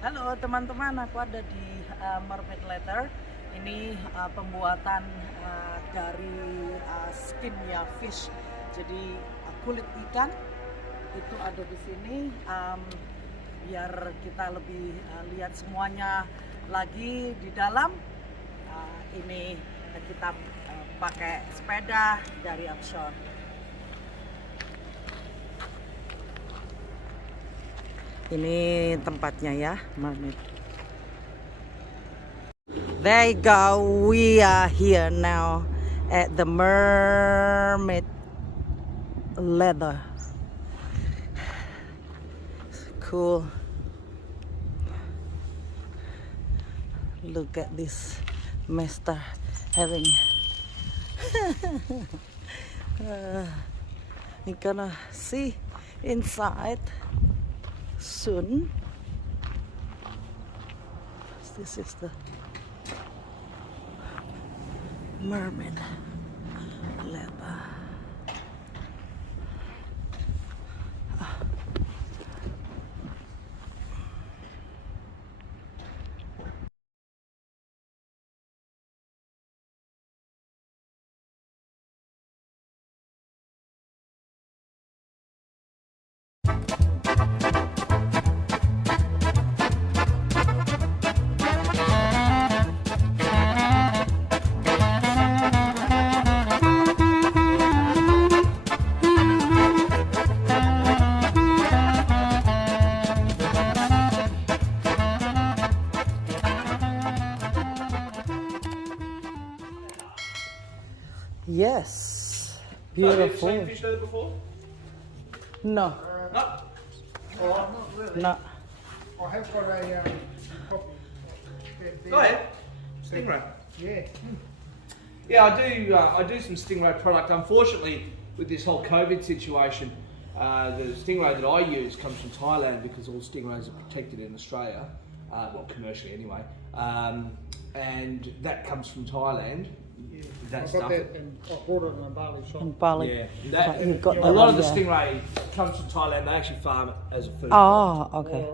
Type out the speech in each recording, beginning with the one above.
Halo teman-teman, aku ada di Mermaid Leather. Ini pembuatan dari skinnya fish. Jadi kulit ikan itu ada di sini. Biar kita lebih lihat semuanya lagi di dalam. Ini kita pakai sepeda dari offshore. Ini tempatnya ya, Mermaid. There you go, we are here now at the Mermaid Leather. Cool. Look at this master having. You're gonna see inside soon. This is the Mermaid Leather. Yes, beautiful. Have you seen fish leather before? No, No. Oh, not really. no. I have got a copy. Go ahead. Stingray. Yeah. Yeah, I do some stingray product. Unfortunately, with this whole COVID situation, the stingray that I use comes from Thailand because all stingrays are protected in Australia, well, commercially anyway, and that comes from Thailand. Yeah. That I stuff. got that and I bought it in a barley shop. In Bali. Yeah, But you've got a that lot one of the there. stingray comes from Thailand. They actually farm it as a food. Oh, okay.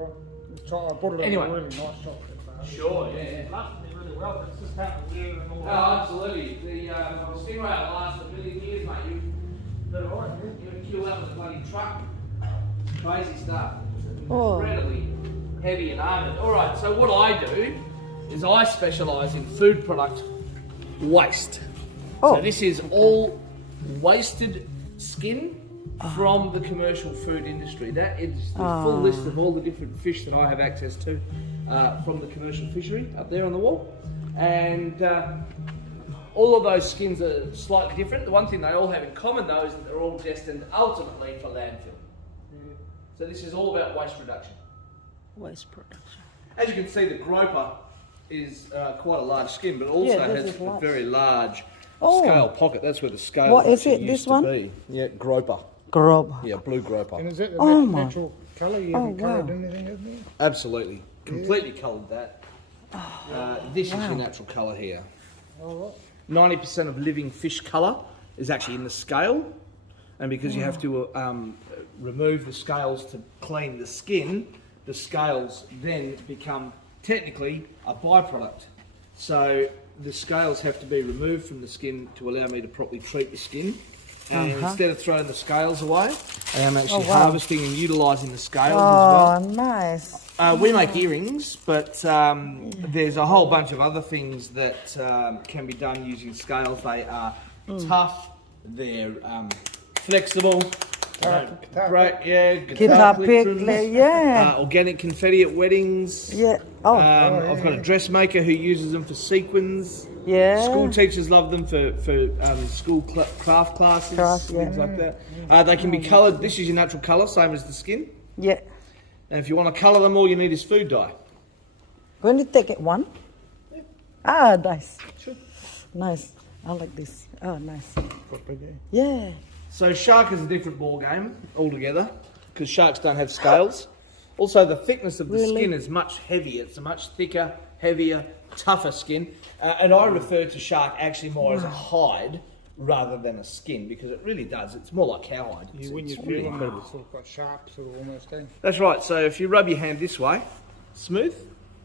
So I bought it Anyway. in a really nice shop. Sure, yeah. It lasted me really well, but it's just happened to wear and all Oh, that. absolutely. The stingray will last a million years, mate. You can kill that with a bloody truck. Crazy stuff. It's Oh. incredibly heavy and armoured. All right, so what I do is I specialise in food product waste. Oh. So this is all wasted skin from the commercial food industry. That is the full list of all the different fish that I have access to from the commercial fishery up there on the wall. And all of those skins are slightly different. The one thing they all have in common though is that they're all destined ultimately for landfill. So this is all about waste reduction. Waste production. As you can see, the groper is quite a large skin, but also Yeah, this has is a large. very large Oh. scale pocket. That's where the scale What is actually it, used this to one? be. Yeah, groper. Grub. Yeah, blue groper. And is that the Oh my. natural colour? You Oh, haven't coloured wow. anything, haven't you? Absolutely. Completely coloured that. This is wow. your natural colour here. All 90% of living fish colour is actually in the scale, and because you have to remove the scales to clean the skin, the scales then become technically a byproduct. So the scales have to be removed from the skin to allow me to properly treat the skin. And instead of throwing the scales away, I am actually wow. harvesting and utilising the scales Oh, as nice. well. We make earrings, but there's a whole bunch of other things that can be done using scales. They are tough, they're flexible, Guitar great, yeah, Guitar pick, plectrums, yeah. organic confetti at weddings. Yeah. Oh, I've got a dressmaker who uses them for sequins. yeah. School teachers love them for school craft classes, Craft, yeah. things like that. They can be coloured. This is your natural colour, same as the skin. Yeah. And if you want to colour them, all you need is food dye. Going to take it one? Ah, nice. Sure. Nice. I like this. Oh, nice. Got big, eh? Yeah. So shark is a different ball game altogether because sharks don't have scales. Also, the thickness of the Really? skin is much heavier. It's a much thicker, heavier, tougher skin. And I refer to shark actually more as a hide rather than a skin because it really does. It's more like cowhide. When you It's feel really them, incredible. it's sort of got sharp, sort of almost, eh? That's right. So if you rub your hand this way, Smooth.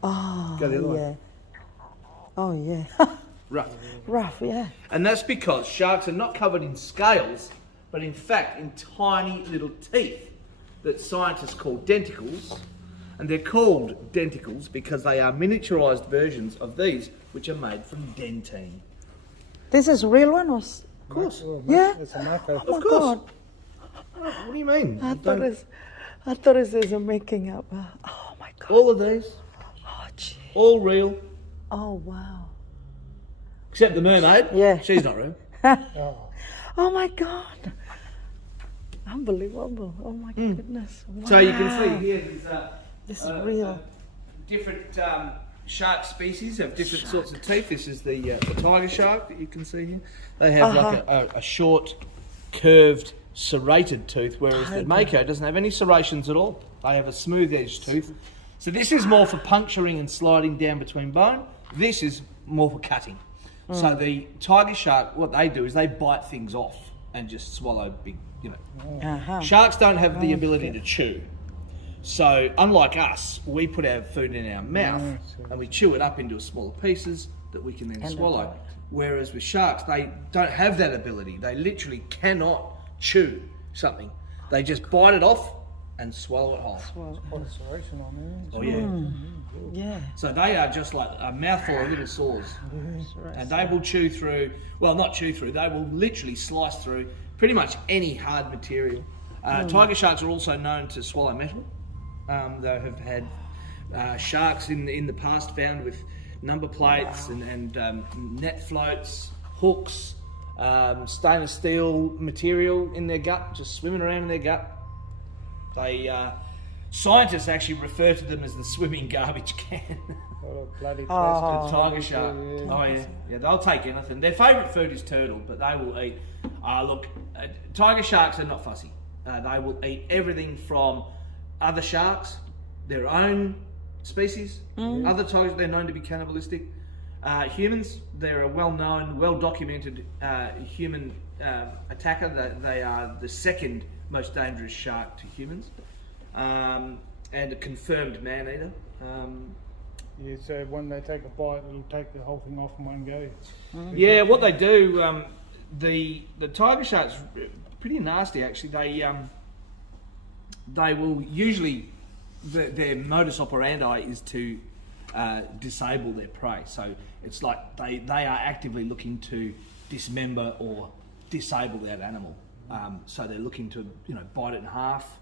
Oh, Go the other way. yeah. Oh, yeah. Rough. Rough, yeah. And that's because sharks are not covered in scales, but in fact in tiny little teeth that scientists call denticles. And they're called denticles because they are miniaturized versions of these, which are made from dentine. This is real one? Of course. Yeah? It's a macro. Oh, my Of course. God. What do you mean? I thought it was a making up. Oh, my God. All of these, Oh, gee. all real, Oh, wow. except the mermaid. Yeah. She's not real. Oh, Oh, my God. Unbelievable. Oh, my goodness. Wow. So you can see here there's This is real. different shark species have different sorts of teeth. This is the tiger shark that you can see here. They have like a short, curved, serrated tooth, whereas the mako doesn't have any serrations at all. They have a smooth edged tooth. So this is more for puncturing and sliding down between bone. This is more for cutting. So the tiger shark, what they do is they bite things off and just swallow big, Sharks don't have the ability to chew. So unlike us, we put our food in our mouth and we chew it up into smaller pieces that we can then swallow. Whereas with sharks, they don't have that ability. They literally cannot chew something. They just bite it off and swallow it whole. quite a serration on there. Oh yeah. Yeah. So they are just like a mouthful of little saws. And they will chew through, well not chew through, they will literally slice through pretty much any hard material. Tiger sharks are also known to swallow metal. They have had sharks in the past found with number plates and net floats, hooks, stainless steel material in their gut, just swimming around in their gut. Scientists actually refer to them as the swimming garbage can. What a bloody The plastic. tiger shark. Oh yeah, they'll take anything. Their favourite food is turtle, but they will eat. Tiger sharks are not fussy. They will eat everything from other sharks, their own species. Other tigers, they're known to be cannibalistic. Humans, they're a well-known, well-documented human attacker. They are the second most dangerous shark to humans, and a confirmed man-eater. Yeah, so when they take a bite, it'll take the whole thing off in one go. Yeah, what they do, the tiger shark's pretty nasty actually. They will usually, their modus operandi is to disable their prey. So it's like they are actively looking to dismember or disable that animal. So they're looking to bite it in half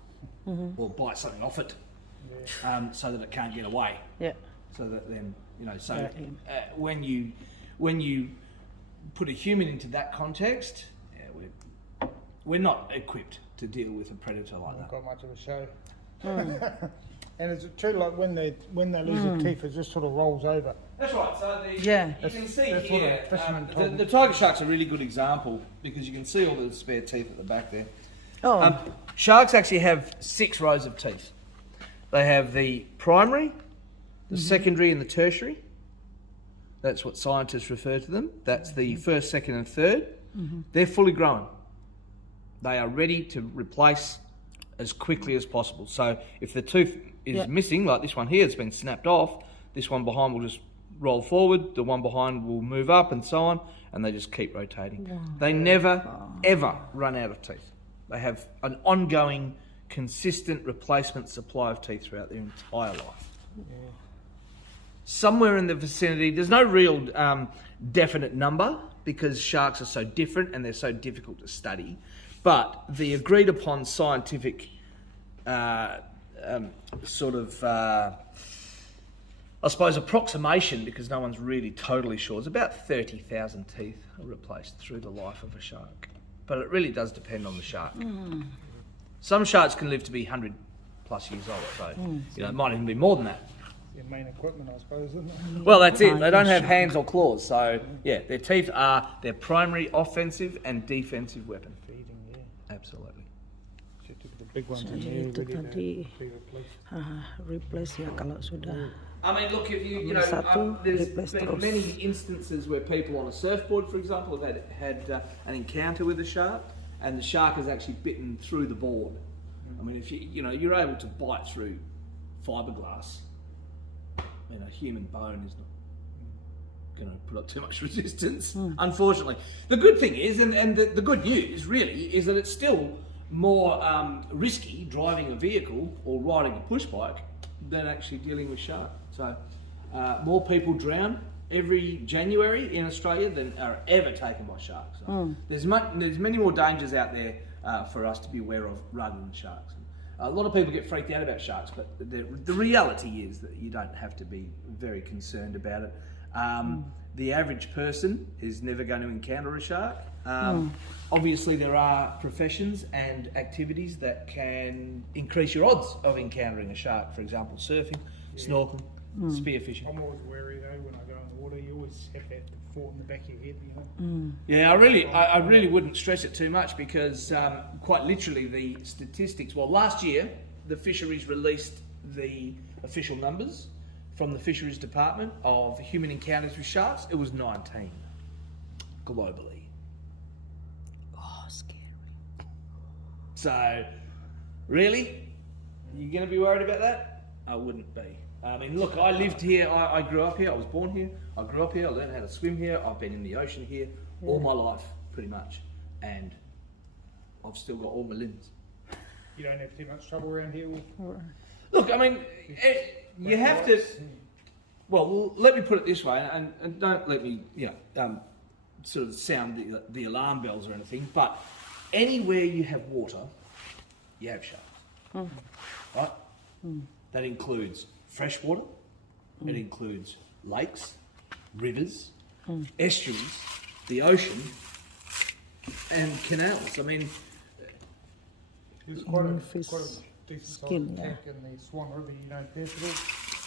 or bite something off it so that it can't get away. Yeah. So that then when you put a human into that context, we're not equipped to deal with a predator like Not that. got much of a show. And it's true, like when they lose their teeth, it just sort of rolls over. That's right. So you can see that's what here, a fisherman told me. the tiger shark's a really good example because you can see all the spare teeth at the back there. Oh. Sharks actually have 6 rows of teeth. They have the primary, the secondary and the tertiary. That's what scientists refer to them. That's the first, second and third. They're fully grown. They are ready to replace as quickly as possible. So if the tooth is missing, like this one here, it's been snapped off, this one behind will just roll forward, the one behind will move up and so on, and they just keep rotating. Wow. They never, ever run out of teeth. They have an ongoing, consistent replacement supply of teeth throughout their entire life. Yeah. Somewhere in the vicinity, there's no real definite number because sharks are so different and they're so difficult to study, but the agreed upon scientific I suppose approximation, because no one's really totally sure, is about 30,000 teeth are replaced through the life of a shark. But it really does depend on the shark. Some sharks can live to be 100 plus years old, so it might even be more than that. Your main equipment, I suppose, isn't it? Well, that's it. They don't have hands or claws, so yeah, their teeth are their primary offensive and defensive weapon. Feeding, yeah. Absolutely. The big ones in there Itu really tadi be replaced. replace ya kalau sudah. I mean, look, if you Satu, there's replace been terus. many instances where people on a surfboard, for example, have had an encounter with a shark, and the shark has actually bitten through the board. I mean, if you're able to bite through fiberglass, human bone is not going to put up too much resistance, unfortunately. The good thing is, and the good news really, is that it's still more risky driving a vehicle or riding a push bike than actually dealing with shark. So more people drown every January in Australia than are ever taken by sharks. So there's many more dangers out there for us to be aware of rather than sharks. A lot of people get freaked out about sharks, but the reality is that you don't have to be very concerned about it. The average person is never going to encounter a shark. Obviously, there are professions and activities that can increase your odds of encountering a shark. For example, surfing, snorkeling, spearfishing. I'm always wary though when I go in the water. You always have that thought in the back of your head, you know. Yeah, I really wouldn't stress it too much because quite literally the statistics. Well, last year the fisheries released the official numbers from the Fisheries Department of human encounters with sharks. It was 19 globally. Oh, scary. So, really? You going to be worried about that? I wouldn't be. I mean, look, I lived here, I grew up here, I was born here, I grew up here, I learned how to swim here, I've been in the ocean here all my life, pretty much, and I've still got all my limbs. You don't have too much trouble around here with... Look, I mean, you have to... Well, let me put it this way, and don't let me, sort of sound the alarm bells or anything, but anywhere you have water, you have sharks, right? That includes fresh water, it includes lakes, rivers, estuaries, the ocean, and canals. I mean... There's quite a decent skin, sized tank in the Swan River, you don't pass it all.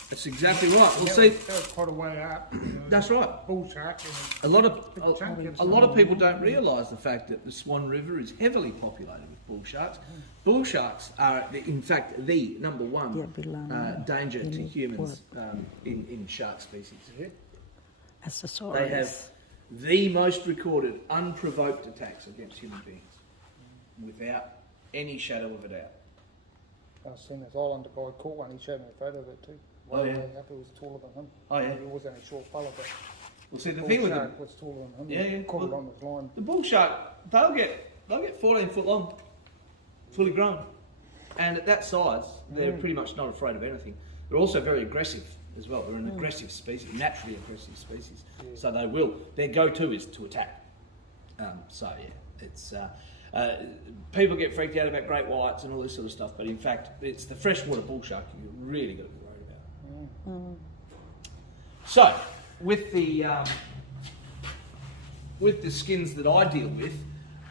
That's exactly right. Well, see, That was quite a way up. You know, that's right. Bull shark. A lot of people don't realise the fact that the Swan River is heavily populated with bull sharks. Bull sharks are, in fact, the number one danger to humans in shark species. They have the most recorded unprovoked attacks against human beings, without any shadow of a doubt. I've seen this island guy caught one. He showed me a photo of it too. Oh, yeah. Up, it was taller than him. Oh, yeah. He was only a short fella, but Well, see, the bull thing with shark was taller than him. Yeah, yeah. Caught it on his line. the bull shark, they'll get 14 foot long, fully grown, and at that size, they're pretty much not afraid of anything. They're also very aggressive as well. They're an aggressive species, naturally aggressive species. So their go-to is to attack. So yeah, it's people get freaked out about great whites and all this sort of stuff, but in fact, it's the freshwater bull shark you really got to be worried about. So with the skins that I deal with,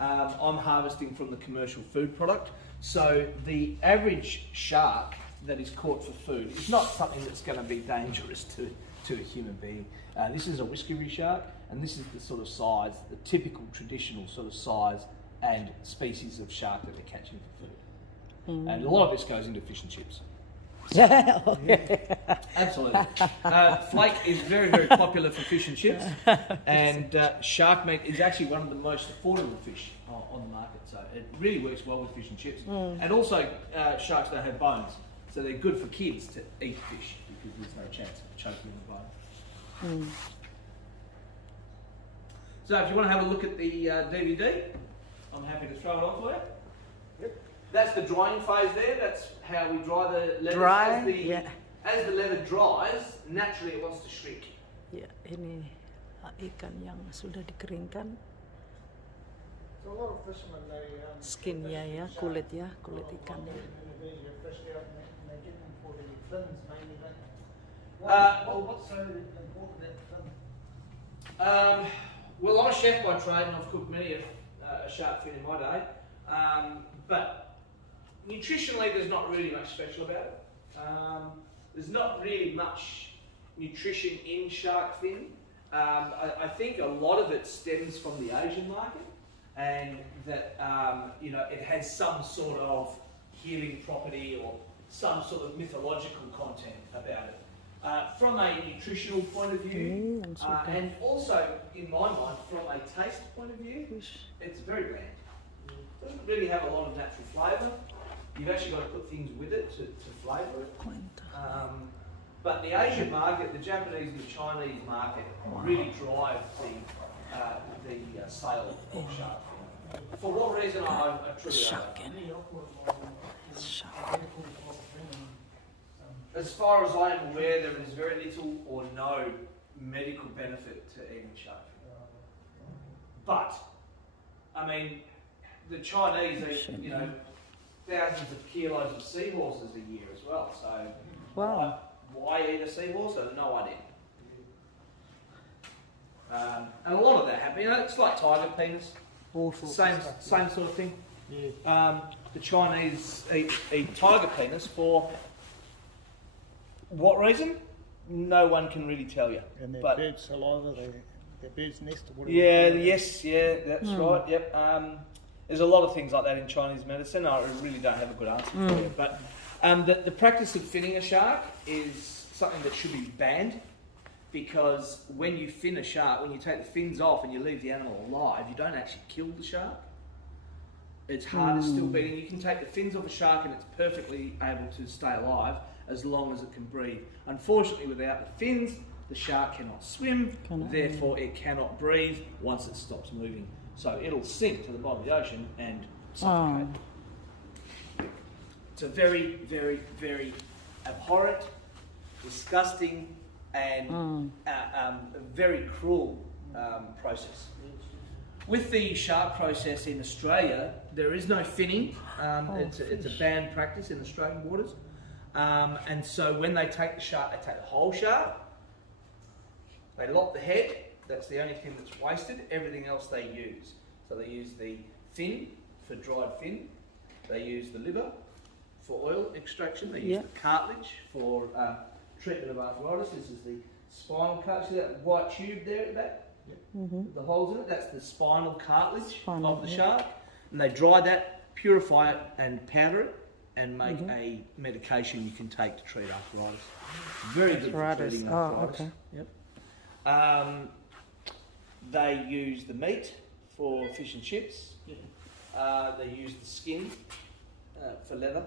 I'm harvesting from the commercial food product. So the average shark that is caught for food is not something that's going to be dangerous to a human being. This is a whiskery shark, and this is the sort of size, the typical traditional sort of size and species of shark that they're catching for food. And a lot of this goes into fish and chips. Absolutely. Flake is very, very popular for fish and chips, and shark meat is actually one of the most affordable fish on the market, so it really works well with fish and chips. And also sharks don't have bones, so they're good for kids to eat fish because there's no chance of choking on the bone. So if you want to have a look at the DVD, I'm happy to throw it on for you. That's the drying phase there. That's how we dry the leather. As the leather dries, naturally it wants to shrink. Ya, ini ikan yang sudah dikeringkan. So a lot of fishermen, they Skinnya ya, kulit ikannya. they get them for the fins mainly, don't they? What's so important about fins? Well, I'm a chef by trade, and I've cooked many a shark fin in my day. But nutritionally, there's not really much special about it. There's not really much nutrition in shark fin. I think a lot of it stems from the Asian market, and that it has some sort of healing property or some sort of mythological content about it. From a nutritional point of view, and also in my mind, from a taste point of view, it's very bland. It doesn't really have a lot of natural flavour. You've actually got to put things with it to flavour it. But the Asian market, the Japanese and the Chinese market really drive the sale of shark fin. For what reason, I truly Shark don't in. know. Shark. As far as I am aware, there is very little or no medical benefit to eating shark fin. But, I mean, the Chinese eat, you know, thousands of kilos of seahorses a year as well. So, Wow. why eat a seahorse? I have no idea. And a lot of that happens. You know, it's like tiger penis. All sorts Same, of stuff. same sort of thing. Yeah. The Chinese eat tiger penis for what reason? No one can really tell you. And their But bird saliva, their bird's nest or whatever. yeah, yes, yeah, that's right. Yep. There's a lot of things like that in Chinese medicine. I really don't have a good answer for you. But the practice of finning a shark is something that should be banned, because when you fin a shark, when you take the fins off and you leave the animal alive, you don't actually kill the shark. Its heart is still beating. You can take the fins off a shark and it's perfectly able to stay alive as long as it can breathe. Unfortunately, without the fins, the shark cannot swim, therefore it cannot breathe once it stops moving. So it'll sink to the bottom of the ocean and suffocate. It's a very, very, very abhorrent, disgusting, and a very cruel process. With the shark process in Australia, there is no finning. It's a banned practice in Australian waters. And so when they take the shark, they take the whole shark, they lop the head, that's the only thing that's wasted, everything else they use. So they use the fin for dried fin, they use the liver for oil extraction, they use the cartilage for treatment of arthritis. This is the spinal cartilage, see that white tube there at the back? With the holes in it, that's the spinal cartilage of the shark. And they dry that, purify it and powder it and make a medication you can take to treat arthritis. Very good for treating arthritis. Okay. Yep. They use the meat for fish and chips. They use the skin for leather,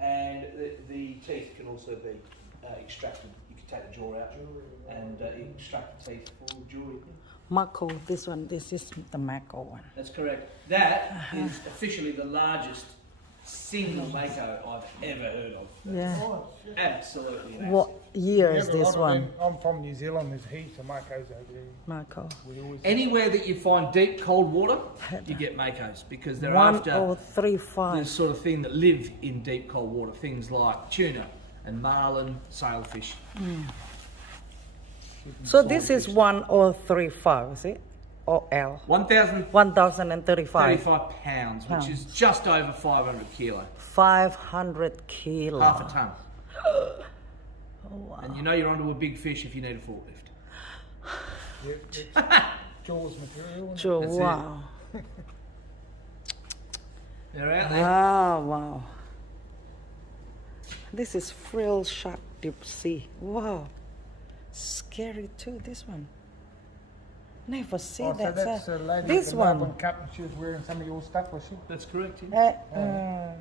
and the teeth can also be extracted. You can take the jaw out and extract the teeth for jewelry. Mako, this is the Mako one. That's correct. That is officially the largest single mako I've ever heard of. Yeah. Absolutely massive. What year Yeah, is but a this lot of one? them- I'm from New Zealand, there's heaps of makos over there. Mako. We always Anywhere that you find deep cold water, you get makos, because they're after the 1035. sort of thing that live in deep cold water. Things like tuna and marlin, sailfish. So this is 1035, is it? Or L? 1035. 1,035 pounds, which is just over 500 kilo. 500 kilo. Half a tonne. And you know you're onto a big fish if you need a forklift. yeah, it's Jaws material. isn't it? Sure, That's it. wow. They're out there. Ah, wow. This is frill shark deep sea. Wow. Scary too, this one. Never see Oh, so that. that's the lady This with the one. Melbourne Cup, and she was wearing some of your stuff, was she? That's correct. Yeah.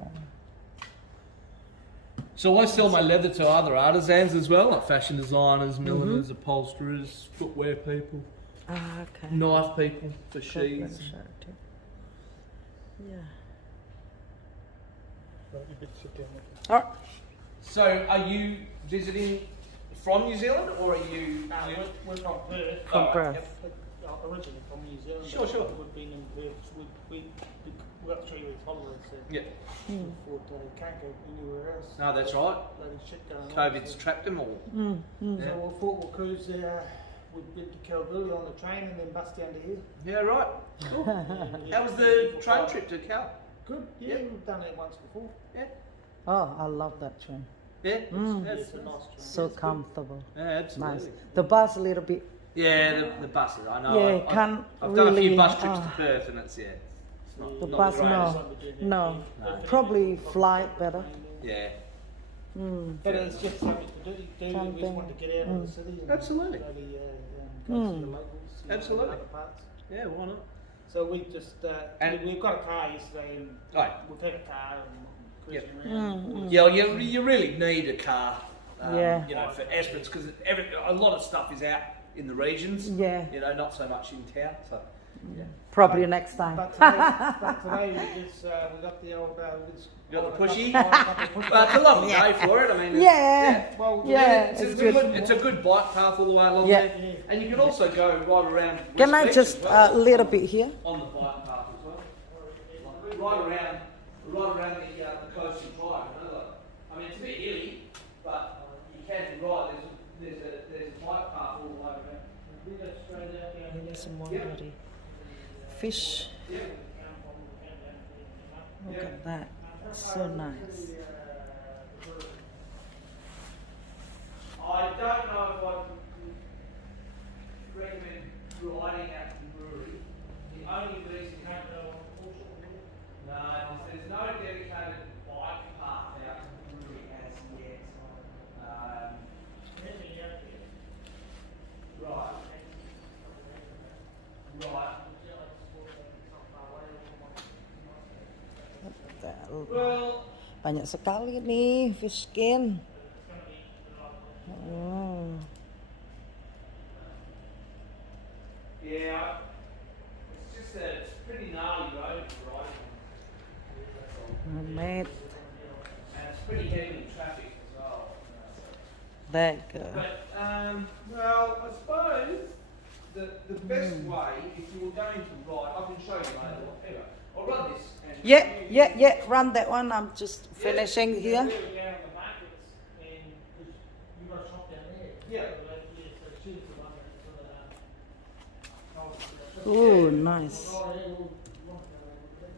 So I sell my leather to other artisans as well, like fashion designers, milliners, upholsterers, footwear people, Okay. knife people for Frill sheaths. shark too. Yeah. Right, you better sit down there. Oh, So are you visiting from New Zealand, or are you... We're from Perth. from Perth. Originally from New Zealand. Sure, but sure. We've been in Perth. We got 3 weeks holidays there. Yeah. Before can't go anywhere else. No, that's right. Bloody shit going on. COVID's So- trapped them all. So we thought we'll cruise we'd bid to Kalgoorlie on the train and then bus down to here. Yeah, right. Cool. How was the train trip to Cal? Good, yeah, Yep. we've done it once before. Yeah. Oh, I love that train. Yeah. It's a nice train. So comfortable. Yeah, absolutely. Nice. The bus a little bit. Yeah, the buses. I know. Yeah, can't I've done a few really, bus trips to Perth, and it's it's not, The not bus, the greatest. no. Probably flight better. Yeah. But it's just something to do. We just Something. want to get out of the city. And Absolutely. Bloody, go see the locals. Absolutely. Other parts. Yeah, why not? So we just, And- we've got a car yesterday and Right. we've had a car and cruising Yep. around. Yeah, you really need a car Yeah. You know, for Esperance, because a lot of stuff is out in the regions. Yeah. You know, not so much in town. So, yeah. Probably next time. But today we got the old. You got the pushy? But But it's a lovely day for it. I mean, Yeah. Well, Yeah, it's, it's a good. good. It's a good bike path all the way along Yeah. there, and you can also go right around. Can I West Beach just as well, a little bit here? on the bike path as well, right around the coastal drive. You know, like, I mean, it's a bit hilly, but you can ride. There's a bike path all the way around. Here's some more bloody fish. Look at that. So nice. I don't know if I recommend riding out to the brewery. The only reason there's no dedicated bike path out to the brewery as yet. Right. Well, Banyak sekali nih fish skin. yeah, it's just that it's pretty gnarly road for riding. Mermaid. And it's pretty heavy traffic as well. There you go. But, well, I suppose the best way, if you were going to ride, I can show you later. Anyway, I'll run this. And Yeah. Run that one. I'm just finishing here. Yeah. Oh, nice.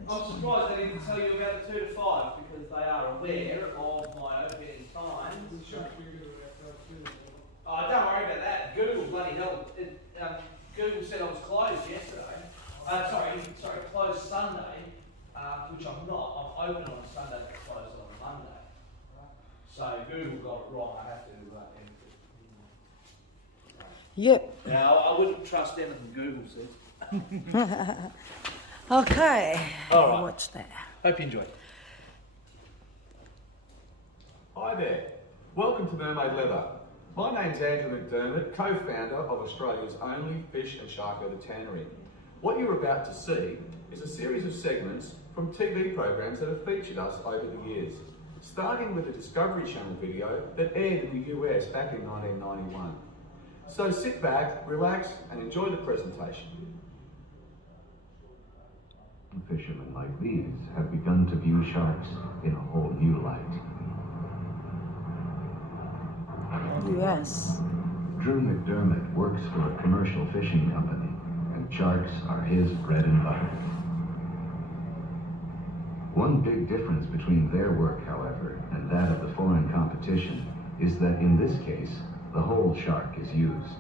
I'm surprised they didn't tell you about the 2 to 5 because they are aware of my opening times. Oh, don't worry about that. Google bloody hell. Google said I was closed yesterday. Sorry, closed Sunday, which I'm not. I'm open on a Sunday but closed on a Monday. So Google got it wrong. I have to Yep. Now, I wouldn't trust anything Google says. Okay. All right. Watch that. Hope you enjoy. Hi there. Welcome to Mermaid Leather. My name's Andrew McDermott, co-founder of Australia's only fish and shark leather tannery. What you're about to see is a series of segments from TV programs that have featured us over the years, starting with the Discovery Channel video that aired in the US back in 1991. So sit back, relax, and enjoy the presentation. Fishermen like these have begun to view sharks in a whole new light. US. Drew McDermott works for a commercial fishing company, and sharks are his bread and butter. One big difference between their work, however, and that of the foreign competition is that in this case, the whole shark is used.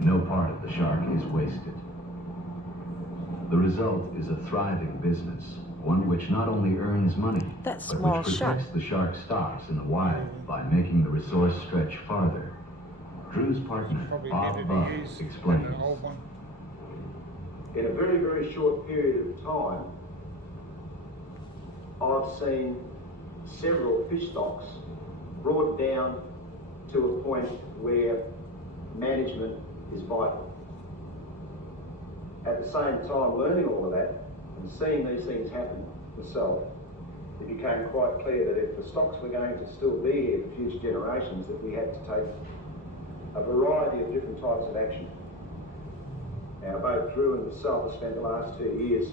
No part of the shark is wasted. The result is a thriving business, one which not only earns money, That but small which shark. protects the shark stocks in the wild by making the resource stretch farther. Drew's partner, Bob Buck, explains. In a very, very short period of time, I've seen several fish stocks brought down to a point where management is vital. At the same time, learning all of that and seeing these things happen myself, it became quite clear that if the stocks were going to still be here for future generations, that we had to take a variety of different types of action. Now, both Drew and myself have spent the last 2 years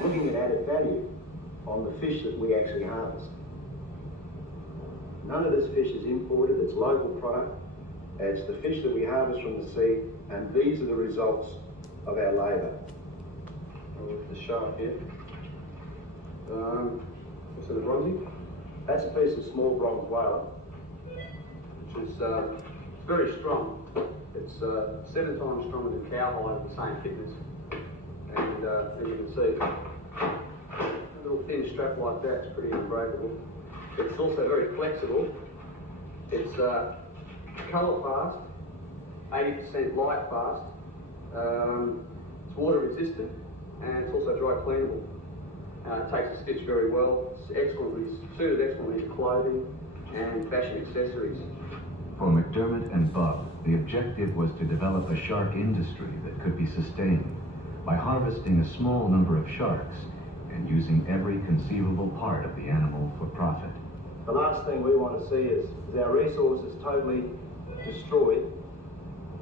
looking at added value on the fish that we actually harvest. None of this fish is imported, it's local product. It's the fish that we harvest from the sea, and these are the results of our labour. With the shark here. What's in the bronzy? That's a piece of small bronze whaler, which is very strong. It's 7 times stronger than cowhide of the same thickness. And as you can see, a little thin strap like that's pretty unbreakable. It's also very flexible. It's colour fast, 80% light fast. It's water resistant, and it's also dry cleanable. It takes the stitch very well. It's excellently suited excellently to clothing, and fashion accessories. For McDermott and Bub, the objective was to develop a shark industry that could be sustained by harvesting a small number of sharks and using every conceivable part of the animal for profit. The last thing we want to see is our resources totally destroyed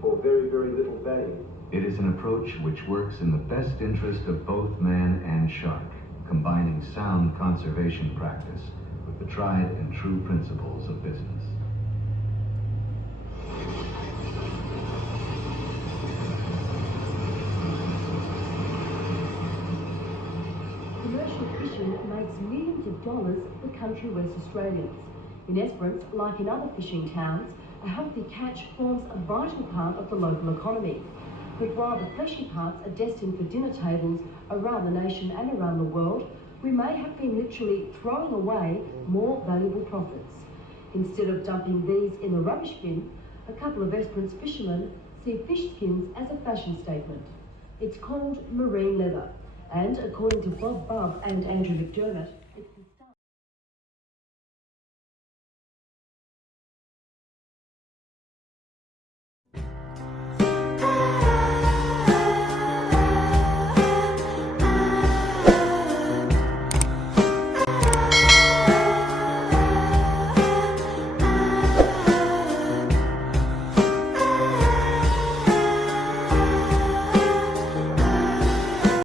for very, very little value. It is an approach which works in the best interest of both man and shark, combining sound conservation practice with the tried and true principles of business. Commercial fishing makes millions of dollars for country West Australians. In Esperance, like in other fishing towns, a healthy catch forms a vital part of the local economy. But while the fleshy parts are destined for dinner tables around the nation and around the world, we may have been literally throwing away more valuable profits. Instead of dumping these in the rubbish bin, a couple of Esperance fishermen see fish skins as a fashion statement. It's called marine leather, and according to Bob and Andrew McDermott,